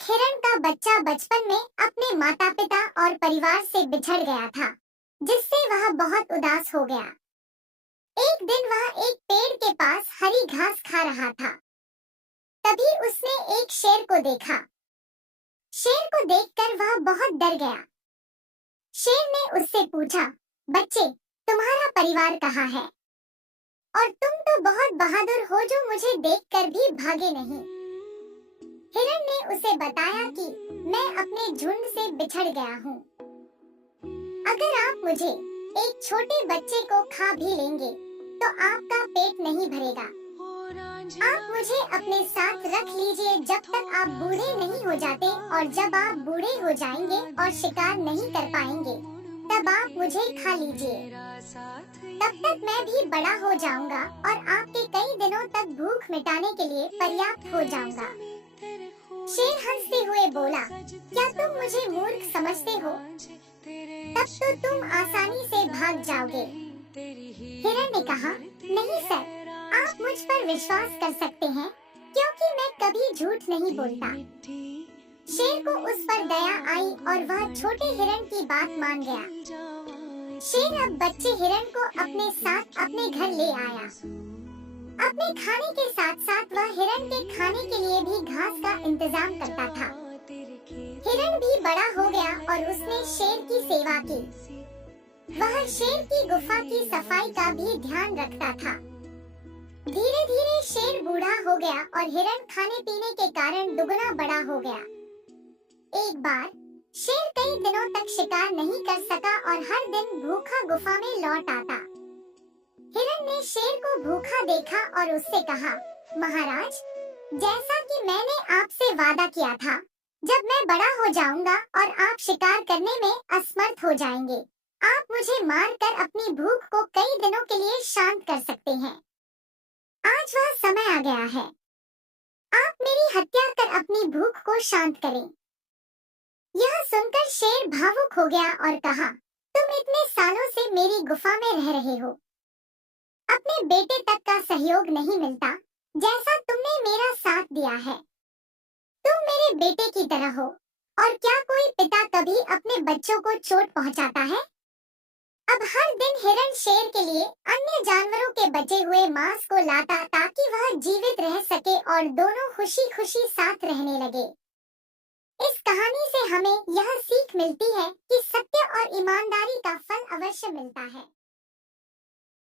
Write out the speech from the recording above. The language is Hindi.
एक हिरण का बच्चा बचपन में अपने माता पिता और परिवार से बिछड़ गया था, जिससे वह बहुत उदास हो गया। एक दिन वह एक पेड़ के पास हरी घास खा रहा था। तभी उसने एक शेर को देखा। शेर को देखकर वह बहुत डर गया। शेर ने उससे पूछा, बच्चे, तुम्हारा परिवार कहाँ है? और तुम तो बहुत बहादुर हो जो मुझे देखकर भी भागे नहीं। हिरण ने उसे बताया कि मैं अपने झुंड से बिछड़ गया हूँ। अगर आप मुझे एक छोटे बच्चे को खा भी लेंगे तो आपका पेट नहीं भरेगा। आप मुझे अपने साथ रख लीजिए जब तक आप बूढ़े नहीं हो जाते, और जब आप बूढ़े हो जाएंगे और शिकार नहीं कर पाएंगे तब आप मुझे खा लीजिए। तब तक मैं भी बड़ा हो जाऊंगा और आपके कई दिनों तक भूख मिटाने के लिए पर्याप्त हो जाऊंगा। शेर हंसते हुए बोला, क्या तुम मुझे मूर्ख समझते हो? तब तो तुम आसानी से भाग जाओगे। हिरण ने कहा, नहीं सर, आप मुझ पर विश्वास कर सकते हैं क्योंकि मैं कभी झूठ नहीं बोलता। शेर को उस पर दया आई और वह छोटे हिरण की बात मान गया। शेर अब बच्चे हिरण को अपने साथ अपने घर ले आया। अपने खाने के साथ साथ वह हिरण के खाने के लिए भी घास का इंतजाम करता था। हिरण भी बड़ा हो गया और उसने शेर की सेवा की। वह शेर की गुफा की सफाई का भी ध्यान रखता था। धीरे धीरे शेर बूढ़ा हो गया और हिरण खाने पीने के कारण दुगना बड़ा हो गया। एक बार शेर कई दिनों तक शिकार नहीं कर सका और हर दिन भूखा गुफा में लौट आता। हिरण ने शेर को भूखा देखा और उससे कहा, महाराज, जैसा कि मैंने आपसे वादा किया था, जब मैं बड़ा हो जाऊंगा और आप शिकार करने में असमर्थ हो जाएंगे, आप मुझे मारकर अपनी भूख को कई दिनों के लिए शांत कर सकते हैं। आज वह समय आ गया है। आप मेरी हत्या कर अपनी भूख को शांत करें। यह सुनकर शेर भावुक हो गया और कहा, तुम इतने सालों से मेरी गुफा में रह रहे हो। अपने बेटे तक का सहयोग नहीं मिलता जैसा तुमने मेरा साथ दिया है। तुम मेरे बेटे की तरह हो, और क्या कोई पिता कभी अपने बच्चों को चोट पहुंचाता है? अब हर दिन हिरण शेर के लिए अन्य जानवरों के बचे हुए मांस को लाता ताकि वह जीवित रह सके और दोनों खुशी खुशी साथ रहने लगे। इस कहानी से हमें यह सीख मिलती है कि सत्य और ईमानदारी का फल अवश्य मिलता है।